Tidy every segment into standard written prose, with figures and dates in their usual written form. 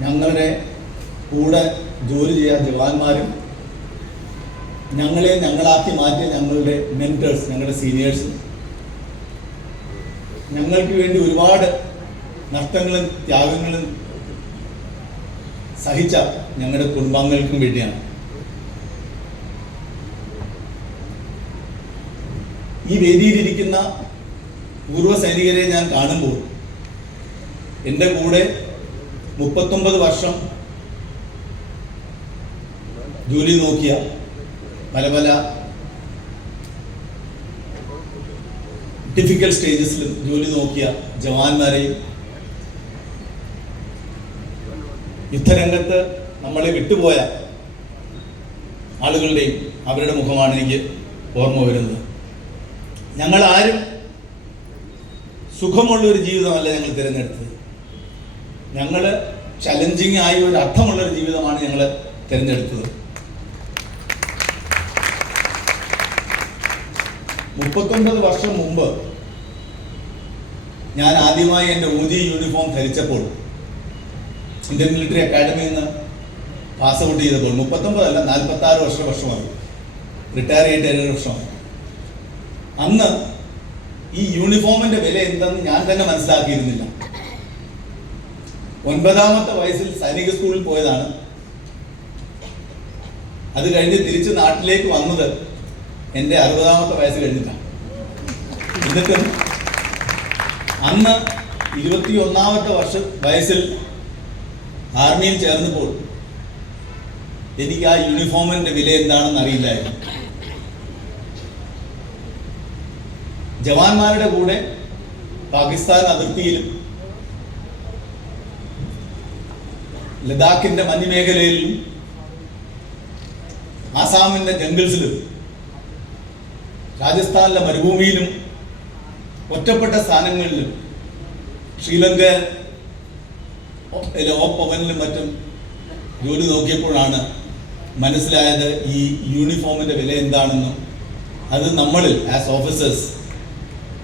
ഞങ്ങളുടെ കൂടെ ജോലി ചെയ്യാൻ ജവാന്മാരും ഞങ്ങളെ ഞങ്ങളാക്കി മാറ്റിയ ഞങ്ങളുടെ മെൻറ്റേഴ്സ്, ഞങ്ങളുടെ സീനിയേഴ്സ്, ഞങ്ങൾക്ക് വേണ്ടി ഒരുപാട് നഷ്ടങ്ങളും ത്യാഗങ്ങളും സഹിച്ച ഞങ്ങളുടെ കുടുംബാംഗങ്ങൾക്കും വേണ്ടിയാണ്. ഈ വേദിയിലിരിക്കുന്ന പൂർവ്വ സൈനികരെ ഞാൻ കാണുമ്പോൾ എൻ്റെ കൂടെ 39 വർഷം ജോലി നോക്കിയ പല പല ഡിഫിക്കൽട്ട് സ്റ്റേജസിലും ജോലി നോക്കിയ ജവാന്മാരെയും യുദ്ധരംഗത്ത് നമ്മളെ വിട്ടുപോയ ആളുകളുടെയും അവരുടെ മുഖമാണ് എനിക്ക് ഓർമ്മ വരുന്നത്. ഞങ്ങളാരും സുഖമുള്ള ഒരു ജീവിതമല്ല ഞങ്ങൾ തിരഞ്ഞെടുത്തത്. ഞങ്ങൾ ചലഞ്ചിങ് ആയ ഒരു അർത്ഥമുള്ളൊരു ജീവിതമാണ് ഞങ്ങൾ തിരഞ്ഞെടുത്തത്. 39 വർഷം മുമ്പ് ഞാൻ ആദ്യമായി എൻ്റെ OG യൂണിഫോം ധരിച്ചപ്പോൾ, ഇന്ത്യൻ മിലിറ്ററി അക്കാഡമിയിൽ നിന്ന് പാസ് ഔട്ട് ചെയ്തപ്പോൾ, 39 അല്ല 46 വർഷമായി, റിട്ടയർ ചെയ്തിട്ട് 7 വർഷമായി. അന്ന് ഈ യൂണിഫോമിന്റെ വില എന്തെന്ന് ഞാൻ തന്നെ മനസ്സിലാക്കിയിരുന്നില്ല. 9ാമത്തെ വയസ്സിൽ സൈനിക സ്കൂളിൽ പോയതാണ്. അത് കഴിഞ്ഞ് തിരിച്ച് നാട്ടിലേക്ക് വന്നത് എൻ്റെ 60ാമത്തെ വയസ്സ് കഴിഞ്ഞിട്ടാണ്. എന്നിട്ടും അന്ന് 21ാമത്തെ വയസ്സിൽ ആർമിയിൽ ചേർന്നപ്പോൾ എനിക്ക് ആ യൂണിഫോമിന്റെ വില എന്താണെന്ന് അറിയില്ലായിരുന്നു. ജവാന്മാരുടെ കൂടെ പാകിസ്ഥാൻ അതിർത്തിയിലും ലഡാക്കിന്റെ മഞ്ഞുമേഖലയിലും ആസാമിന്റെ ജംഗിൾസിലും രാജസ്ഥാനിലെ മരുഭൂമിയിലും ഒറ്റപ്പെട്ട സ്ഥാനങ്ങളിലും ശ്രീലങ്ക ഓപ്പവനിലും മറ്റും ജോലി നോക്കിയപ്പോഴാണ് മനസ്സിലായത് ഈ യൂണിഫോമിന്റെ വില എന്താണെന്നും അത് നമ്മളിൽ ആസ് ഓഫീസേഴ്സ്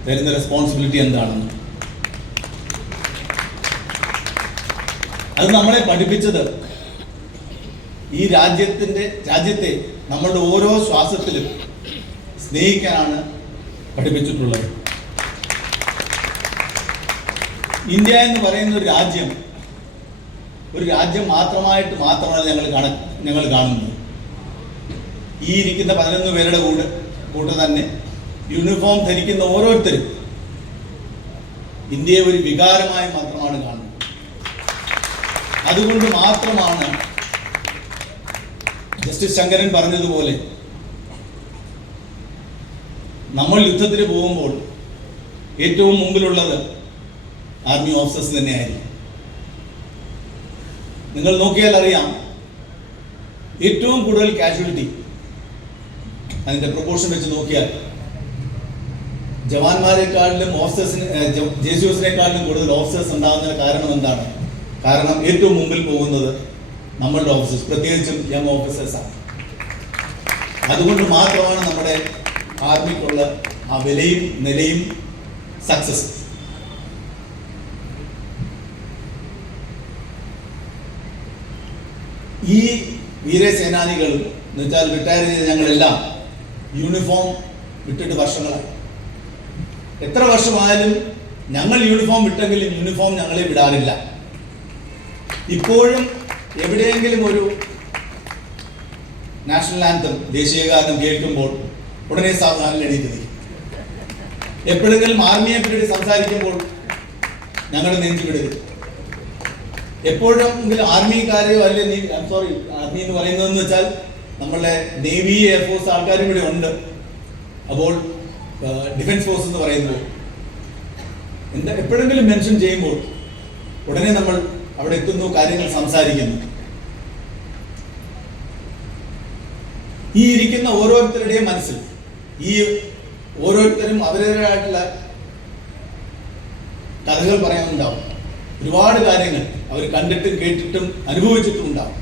തരുന്ന റെസ്പോൺസിബിലിറ്റി എന്താണെന്നും. അത് നമ്മളെ പഠിപ്പിച്ചത് ഈ രാജ്യത്തെ നമ്മളുടെ ഓരോ ശ്വാസത്തിലും സ്നേഹിക്കാനാണ് പഠിപ്പിച്ചിട്ടുള്ളത്. ഇന്ത്യ എന്ന് പറയുന്ന ഒരു രാജ്യം മാത്രമല്ല ഞങ്ങൾ കാണുന്നത്. ഈ ഇരിക്കുന്ന 11 പേരുടെ കൂടെ തന്നെ യൂണിഫോം ധരിക്കുന്ന ഓരോരുത്തരും ഇന്ത്യയെ ഒരു വികാരമായി മാത്രമാണ് കാണുന്നത്. അതുകൊണ്ട് മാത്രമാണ് ജസ്റ്റിസ് ശങ്കരൻ പറഞ്ഞതുപോലെ നമ്മൾ യുദ്ധത്തിന് പോകുമ്പോൾ ഏറ്റവും മുമ്പിലുള്ളത് ആർമി ഓഫീസേഴ്സ് തന്നെയായിരിക്കും. നിങ്ങൾ നോക്കിയാൽ അറിയാം, ഏറ്റവും കൂടുതൽ കാഷ്വാലിറ്റി അതിന്റെ പ്രൊപ്പോർഷൻ വെച്ച് നോക്കിയാൽ ജവാന്മാരെക്കാളിലും JCOസിനെക്കാളിലും കൂടുതൽ ഓഫീസേഴ്സ് ഉണ്ടാകുന്ന കാരണം എന്താണ്? കാരണം ഏറ്റവും മുമ്പിൽ പോകുന്നത് നമ്മളുടെ ഓഫീസേഴ്സ്, പ്രത്യേകിച്ചും യങ് ഓഫീസേഴ്സാണ്. അതുകൊണ്ട് മാത്രമാണ് നമ്മുടെ ആർമിക്കുള്ള ആ വിലയും നിലയും സക്സസ്. ഈ വീരസേനാനികൾ എന്ന് വെച്ചാൽ റിട്ടയർ ചെയ്ത ഞങ്ങളെല്ലാം യൂണിഫോം വിട്ടിട്ട് വർഷങ്ങളായി. എത്ര വർഷമായാലും ഞങ്ങൾ യൂണിഫോം വിട്ടെങ്കിലും യൂണിഫോം ഞങ്ങളെ വിടാറില്ല. ഇപ്പോഴും എവിടെയെങ്കിലും ഒരു നാഷണൽ ആന്തം, ദേശീയഗാനം കേൾക്കുമ്പോൾ ഉടനെ സാവധാനം എണീറ്റ് നിൽക്കും. എപ്പോഴെങ്കിലും ആർമിയെ പറ്റി സംസാരിക്കുമ്പോൾ ഞങ്ങളുടെ നെഞ്ചു വിടരുത്. എപ്പോഴെങ്കിലും ആർമിക്കാരെയോ അല്ലെങ്കിൽ ആർമി എന്ന് പറയുന്നതെന്ന് വെച്ചാൽ നമ്മളുടെ നേവി, എയർഫോഴ്സ് ആൾക്കാരും ഇവിടെ ഉണ്ട്. അപ്പോൾ ഡിഫൻസ് ഫോഴ്സ് എന്ന് പറയുമ്പോൾ എപ്പോഴെങ്കിലും മെൻഷൻ ചെയ്യുമ്പോൾ ഉടനെ നമ്മൾ അവിടെ എത്തുന്നു, കാര്യങ്ങൾ സംസാരിക്കുന്നു. ഈ ഇരിക്കുന്ന ഓരോരുത്തരുടെയും മനസ്സിൽ ഈ ഓരോരുത്തരും അവരുടേതായിട്ടുള്ള കഥകൾ പറയാനുണ്ടാവും. ഒരുപാട് കാര്യങ്ങൾ അവർ കണ്ടിട്ടും കേട്ടിട്ടും അനുഭവിച്ചിട്ടും ഉണ്ടാവും.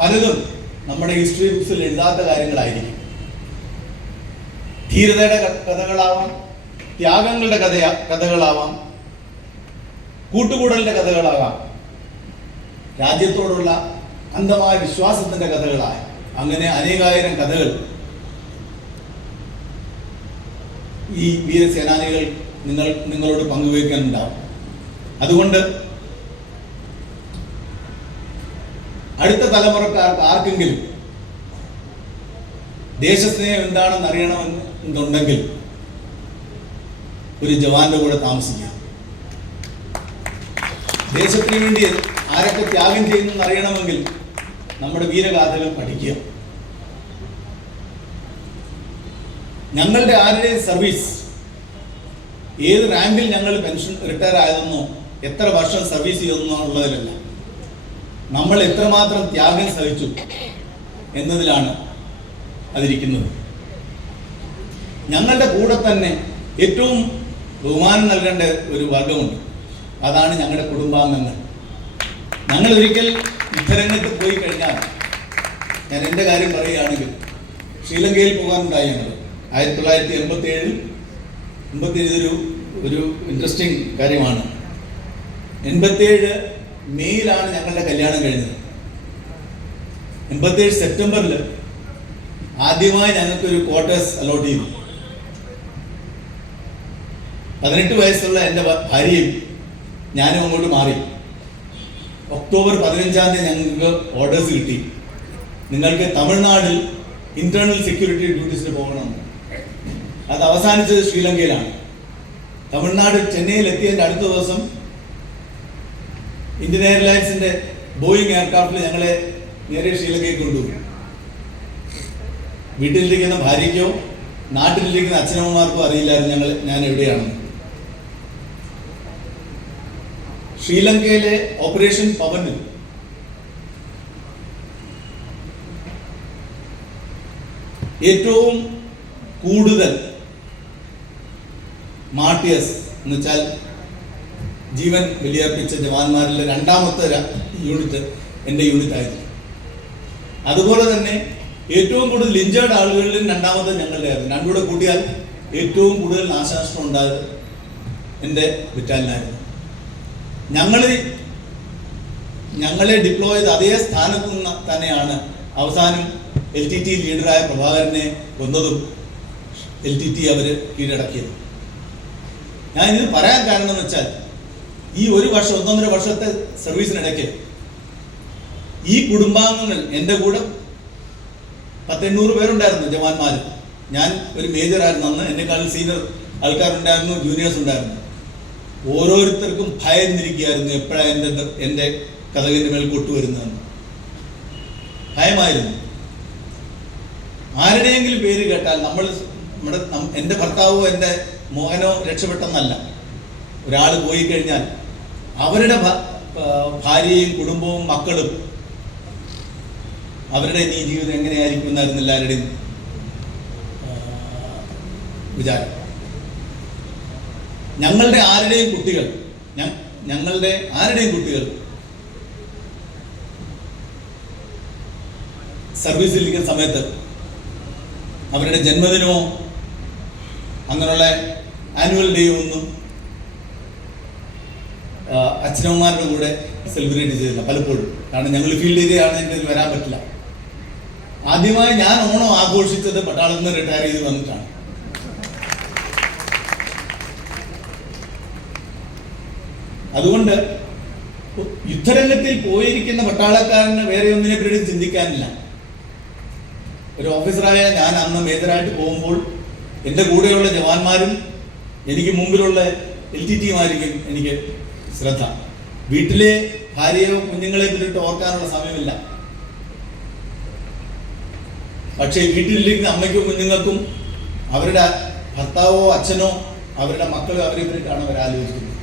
പലതും നമ്മുടെ ഹിസ്റ്ററി ബുക്സിൽ എഴുതാത്ത കാര്യങ്ങളായിരിക്കും. ധീരതയുടെ കഥകളാവാം, ത്യാഗങ്ങളുടെ കഥകളാവാം, കൂട്ടുകൂടലിന്റെ കഥകളാകാം, രാജ്യത്തോടുള്ള അന്ധമായ വിശ്വാസത്തിന്റെ കഥകളായ അങ്ങനെ അനേകായിരം കഥകൾ ഈ വീരസേനാനികൾ നിങ്ങളോട് പങ്കുവയ്ക്കാനുണ്ടാവും. അതുകൊണ്ട് അടുത്ത തലമുറക്കാർക്ക് ആർക്കെങ്കിലും ദേശസ്നേഹം എന്താണെന്ന് അറിയണമെന്നുണ്ടെങ്കിൽ ഒരു ജവാന്റെ കൂടെ താമസിക്കുക. ദേശത്തിന് വേണ്ടി ആരൊക്കെ ത്യാഗം ചെയ്യുന്നെന്ന് അറിയണമെങ്കിൽ നമ്മുടെ വീരഗാഥകൾ പഠിക്കുക. ഞങ്ങളുടെ ആരുടെയും സർവീസ് ഏത് റാങ്കിൽ ഞങ്ങൾ പെൻഷൻ റിട്ടയർ ആയതെന്നോ എത്ര വർഷം സർവീസ് ചെയ്തെന്നോ ഉള്ളതിലല്ല, നമ്മൾ എത്രമാത്രം ത്യാഗം സഹിച്ചു എന്നതിലാണ് അതിരിക്കുന്നത്. ഞങ്ങളുടെ കൂടെ തന്നെ ഏറ്റവും ബഹുമാനം നൽകേണ്ട ഒരു വർഗമുണ്ട്, അതാണ് ഞങ്ങളുടെ കുടുംബാംഗങ്ങൾ. ഞങ്ങൾ ഒരിക്കൽ യുദ്ധരംഗത്ത് പോയി കഴിഞ്ഞാൽ, ഞാൻ എൻ്റെ കാര്യം പറയുകയാണെങ്കിൽ ശ്രീലങ്കയിൽ പോകാനുണ്ടായി. ഞങ്ങൾ 1987 ഒരു ഇൻട്രസ്റ്റിംഗ് കാര്യമാണ്. 87 മെയ്യിലാണ് ഞങ്ങളുടെ കല്യാണം കഴിഞ്ഞത്. 87 സെപ്റ്റംബറിൽ ആദ്യമായി ഞങ്ങൾക്കൊരു ക്വാർട്ടേഴ്സ് അലോട്ട് ചെയ്തു. 18 വയസ്സുള്ള എൻ്റെ ഭാര്യയും ഞാനും അങ്ങോട്ട് മാറി. ഒക്ടോബർ 15 ഞങ്ങൾക്ക് ഓർഡേഴ്സ് കിട്ടി, നിങ്ങൾക്ക് തമിഴ്നാട്ടിൽ ഇന്റേണൽ സെക്യൂരിറ്റി ഡ്യൂട്ടീസിന് പോകണം. അത് അവസാനിച്ചത് ശ്രീലങ്കയിലാണ്. തമിഴ്നാട് ചെന്നൈയിൽ എത്തിയതിൻ്റെ അടുത്ത ദിവസം ഇന്ത്യൻ എയർലൈൻസിന്റെ ബോയിങ് എയർക്രാഫ്റ്റിൽ ഞങ്ങളെ നേരെ ശ്രീലങ്കയ്ക്ക് കൊണ്ടുപോയി. വീട്ടിലിരിക്കുന്ന ഭാര്യയ്ക്കോ നാട്ടിലിരിക്കുന്ന അച്ഛനമ്മമാർക്കോ അറിയില്ലായിരുന്നു ഞാൻ എവിടെയാണെന്ന്. ശ്രീലങ്കയിലെ ഓപ്പറേഷൻ പവനിൽ ഏറ്റവും കൂടുതൽ മാർട്ടിയേഴ്സ് എന്ന് വെച്ചാൽ ജീവൻ ബലിയർപ്പിച്ച ജവാന്മാരിലെ രണ്ടാമത്തെ യൂണിറ്റ് എൻ്റെ യൂണിറ്റ് ആയിരുന്നു. അതുപോലെ തന്നെ ഏറ്റവും കൂടുതൽ ഇഞ്ചേർഡ് ആളുകളിലും രണ്ടാമത്തെ ഞങ്ങളുടെ ആയിരുന്നു. രണ്ടുകൂടെ കൂട്ടിയാൽ ഏറ്റവും കൂടുതൽ നാശനഷ്ടം ഉണ്ടായത് എൻ്റെ ബറ്റാലിയനായിരുന്നു. ഞങ്ങളെ ഡിപ്ലോയ് ചെയ്ത് അതേ സ്ഥാനത്ത് നിന്ന് തന്നെയാണ് അവസാനം LTT ലീഡറായ പ്രഭാകരനെ കൊന്നതും LTT അവർ കീഴടക്കിയത്. ഞാനിത് പറയാൻ കാരണം എന്ന് വെച്ചാൽ ഈ 1.5 വർഷത്തെ സർവീസിനിടയ്ക്ക് ഈ കുടുംബാംഗങ്ങൾ എൻ്റെ കൂടെ 800 പേരുണ്ടായിരുന്നു ജവാന്മാർ. ഞാൻ ഒരു മേജറായിരുന്നു അന്ന്. എന്നെക്കാളും സീനിയർ ആൾക്കാരുണ്ടായിരുന്നു, ജൂനിയേഴ്സ് ഉണ്ടായിരുന്നു. ഓരോരുത്തർക്കും ഭയന്നിരിക്കുകയായിരുന്നു എപ്പോഴാണ് എൻ്റെ കഥകിൻ്റെ മേൽ കൊട്ടുവരുന്നതെന്ന്. ഭയമായിരുന്നു. ആരുടെയെങ്കിലും പേര് കേട്ടാൽ എൻ്റെ ഭർത്താവോ എൻ്റെ മോഹനോ രക്ഷപ്പെട്ടെന്നല്ല. ഒരാൾ പോയി കഴിഞ്ഞാൽ അവരുടെ ഭാര്യയും കുടുംബവും മക്കളും അവരുടെ ഈ ജീവിതം എങ്ങനെയായിരിക്കും എന്നായിരുന്നു എല്ലാവരുടെയും വിചാരം. ഞങ്ങളുടെ ആരുടെയും കുട്ടികൾ സർവീസിലിരിക്കുന്ന സമയത്ത് അവരുടെ ജന്മദിനമോ അങ്ങനെയുള്ള ആനുവൽ ഡേയോ ഒന്നും അച്ഛനമ്മമാരുടെ കൂടെ സെലിബ്രേറ്റ് ചെയ്തില്ല പലപ്പോഴും. കാരണം ഞങ്ങൾ ഫീൽഡ് ഏരിയയാണ്, എനിക്ക് വരാൻ പറ്റില്ല. ആദ്യമായി ഞാൻ ഓണം ആഘോഷിച്ചത് പട്ടാളത്തിൽ നിന്ന് റിട്ടയർ ചെയ്ത് വന്നിട്ടാണ്. അതുകൊണ്ട് യുദ്ധരംഗത്തിൽ പോയിരിക്കുന്ന പട്ടാളക്കാരന് വേറെ ഒന്നിനെ പറ്റി ചിന്തിക്കാനില്ല. ഒരു ഓഫീസറായ ഞാൻ അന്ന് മേജറായിട്ട് പോകുമ്പോൾ എൻ്റെ കൂടെയുള്ള ജവാന്മാരും എനിക്ക് മുമ്പിലുള്ള LTTമായിരിക്കും എനിക്ക് ശ്രദ്ധ. വീട്ടിലെ ഭാര്യയോ കുഞ്ഞുങ്ങളെ പറ്റിയിട്ട് ഓർക്കാനുള്ള സമയമില്ല. പക്ഷേ വീട്ടിലിരിക്കുന്ന അമ്മയ്ക്കും കുഞ്ഞുങ്ങൾക്കും അവരുടെ ഭർത്താവോ അച്ഛനോ അവരുടെ മക്കളോ അവരെ പറ്റിയിട്ടാണ് അവർ ആലോചിക്കുന്നത്.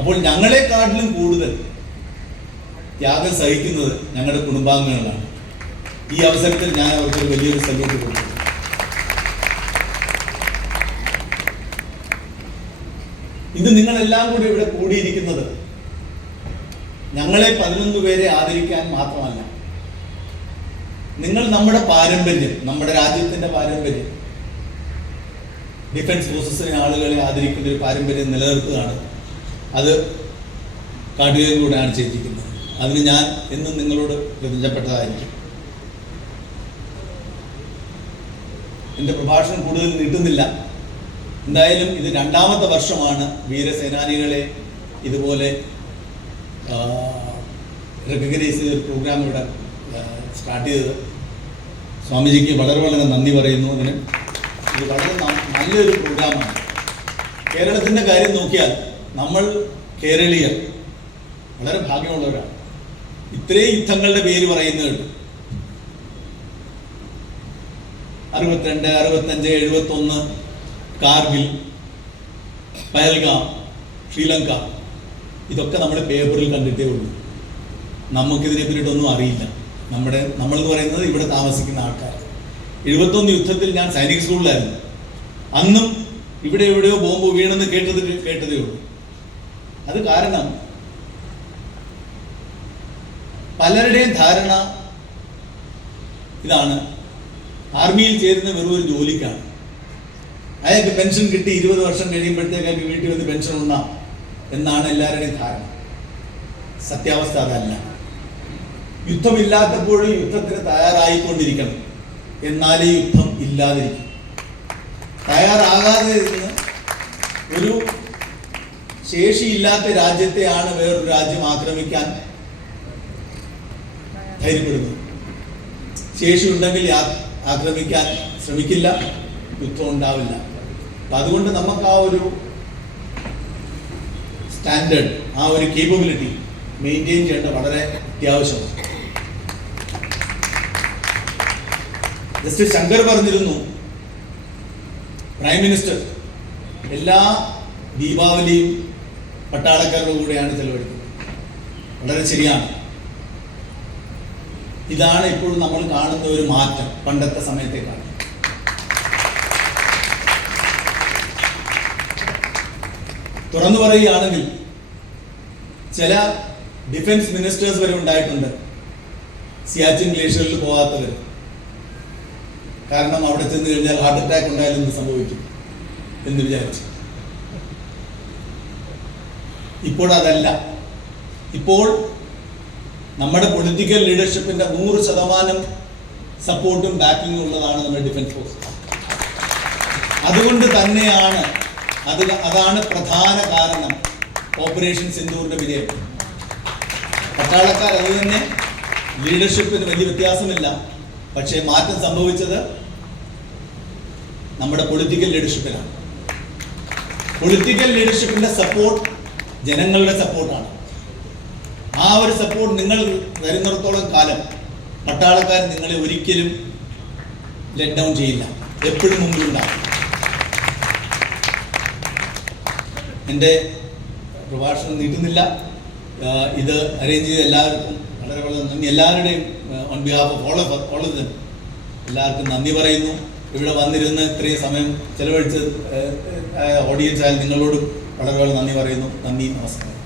അപ്പോൾ ഞങ്ങളെക്കാട്ടിലും കൂടുതൽ ത്യാഗം സഹിക്കുന്നത് ഞങ്ങളുടെ കുടുംബാംഗങ്ങളാണ്. ഈ അവസരത്തിൽ ഞാൻ അവർക്ക് വലിയൊരു സല്യൂട്ട് കൊടുക്കുന്നു. ഇത് നിങ്ങളെല്ലാം കൂടി ഇവിടെ കൂടിയിരിക്കുന്നത് ഞങ്ങളെ 11 പേരെ ആദരിക്കാൻ മാത്രമല്ല, നിങ്ങൾ നമ്മുടെ പാരമ്പര്യം, നമ്മുടെ രാജ്യത്തിന്റെ പാരമ്പര്യം, ഡിഫൻസ് ഫോഴ്സസിനെ ആളുകളെ ആദരിക്കുന്ന ഒരു പാരമ്പര്യം നിലനിർത്തുകയാണ്. അത് കാട്ടുകയും കൂടെയാണ് ചെയ്തിരിക്കുന്നത്. അതിന് ഞാൻ എന്നും നിങ്ങളോട് കൃതജ്ഞപ്പെട്ടതായിരിക്കും. എൻ്റെ പ്രഭാഷണം കൂടുതൽ നീട്ടുന്നില്ല. എന്തായാലും ഇത് 2ാമത്തെ വർഷമാണ് വീരസേനാനികളെ ഇതുപോലെ റെക്കഗ്നൈസ് ചെയ്തൊരു പ്രോഗ്രാം ഇവിടെ സ്റ്റാർട്ട് ചെയ്തത്. സ്വാമിജിക്ക് വളരെ വളരെ നന്ദി പറയുന്നു. അതിന് ഇത് വളരെ നല്ലൊരു പ്രോഗ്രാമാണ്. കേരളത്തിൻ്റെ കാര്യം നോക്കിയാൽ നമ്മൾ കേരളീയർ വളരെ ഭാഗ്യമുള്ളവരാണ്. ഇത്രയും യുദ്ധങ്ങളുടെ പേര് പറയുന്നത് കേട്ടു. 62, 65, 71, കാർഗിൽ, പഹൽഗാം, ശ്രീലങ്ക, ഇതൊക്കെ നമ്മൾ പേപ്പറിൽ കണ്ടിട്ടേ ഉള്ളൂ. നമുക്കിതിനെ പറ്റിയിട്ടൊന്നും അറിയില്ല. നമ്മളെന്ന് പറയുന്നത് ഇവിടെ താമസിക്കുന്ന ആൾക്കാർ. 71 യുദ്ധത്തിൽ ഞാൻ സൈനിക സ്കൂളിലായിരുന്നു. അന്നും ഇവിടെ എവിടെയോ ബോംബ് വീണെന്ന് കേട്ടതേ ഉള്ളൂ. അത് കാരണം പലരുടെയും ധാരണ ഇതാണ്, ആർമിയിൽ ചേരുന്ന വെറും ഒരു ജോലിക്കാണ്. അയാൾക്ക് പെൻഷൻ കിട്ടി 20 വർഷം കഴിയുമ്പോഴത്തേക്ക് അയാൾക്ക് വീട്ടിൽ വന്ന് പെൻഷൻ ഉണ്ടാം എന്നാണ് എല്ലാവരുടെയും ധാരണ. സത്യാവസ്ഥ അതല്ല. യുദ്ധമില്ലാത്തപ്പോഴും യുദ്ധത്തിന് തയ്യാറായിക്കൊണ്ടിരിക്കണം, എന്നാലേ യുദ്ധം ഇല്ലാതിരിക്കും. തയ്യാറാകാതെ ഇരുന്ന് ഒരു ശേഷിയില്ലാത്ത രാജ്യത്തെയാണ് വേറൊരു രാജ്യം ആക്രമിക്കാൻ ധൈര്യപ്പെടുന്നത്. ശേഷിയുണ്ടെങ്കിൽ ആക്രമിക്കാൻ ശ്രമിക്കില്ല, യുദ്ധം ഉണ്ടാവില്ല. അപ്പം അതുകൊണ്ട് നമുക്ക് ആ ഒരു സ്റ്റാൻഡേർഡ്, ആ ഒരു കേപ്പബിലിറ്റി മെയിൻറ്റെയിൻ ചെയ്യേണ്ട വളരെ അത്യാവശ്യമാണ്. ജസ്റ്റിസ് ശങ്കർ പറഞ്ഞിരുന്നു, പ്രൈം മിനിസ്റ്റർ എല്ലാ ദീപാവലിയും പട്ടാളക്കാരുടെ കൂടെയാണ് ചെലവഴിക്കുന്നത്. വളരെ ശരിയാണ്. ഇതാണ് ഇപ്പോൾ നമ്മൾ കാണുന്ന ഒരു മാറ്റം പണ്ടത്തെ സമയത്തേക്കാണ്. തുറന്നു പറയുകയാണെങ്കിൽ ചില ഡിഫൻസ് മിനിസ്റ്റേഴ്സ് വരെ ഉണ്ടായിട്ടുണ്ട് സിയാച്ചിൻ ഗ്ലേഷ്യറിൽ പോകാത്തവർ. കാരണം അവിടെ ചെന്ന് കഴിഞ്ഞാൽ ഹാർട്ട് അറ്റാക്ക് ഉണ്ടായാലും എന്ത് സംഭവിക്കും എന്ന് വിചാരിച്ചു. ഇപ്പോൾ അതല്ല. ഇപ്പോൾ നമ്മുടെ പൊളിറ്റിക്കൽ ലീഡർഷിപ്പിന്റെ 100% സപ്പോർട്ടും ബാക്കിങ്ങും ഉള്ളതാണ് നമ്മുടെ ഡിഫൻസ് ഫോഴ്സ്. അതുകൊണ്ട് തന്നെയാണ് അതാണ് പ്രധാന കാരണം ഓപ്പറേഷൻ സിന്ദൂറിന്റെ വിജയം. പട്ടാളക്കാർ അത് തന്നെ, ലീഡർഷിപ്പിന് വലിയ വ്യത്യാസമില്ല. പക്ഷേ മാറ്റം സംഭവിച്ചത് നമ്മുടെ പൊളിറ്റിക്കൽ ലീഡർഷിപ്പിലാണ്. പൊളിറ്റിക്കൽ ലീഡർഷിപ്പിന്റെ സപ്പോർട്ട് ജനങ്ങളുടെ സപ്പോർട്ടാണ്. ആ ഒരു സപ്പോർട്ട് നിങ്ങൾ വരുന്നിടത്തോളം കാലം പട്ടാളക്കാർ നിങ്ങളെ ഒരിക്കലും ലെറ്റ് ഡൗൺ ചെയ്യില്ല, എപ്പോഴും മുമ്പിലുണ്ടാകും. എൻ്റെ പ്രഭാഷണം നീട്ടുന്നില്ല. ഇത് അറേഞ്ച് ചെയ്ത എല്ലാവർക്കും വളരെ വളരെ നന്ദി. എല്ലാവരുടെയും on behalf of all of them എല്ലാവർക്കും നന്ദി പറയുന്നു. ഇവിടെ വന്നിരുന്ന് ഇത്രയും സമയം ചെലവഴിച്ച് ഓഡിയൻസ് ആയാലും നിങ്ങളോട് വളരെ വളരെ നന്ദി പറയുന്നു. നന്ദി, നമസ്കാരം.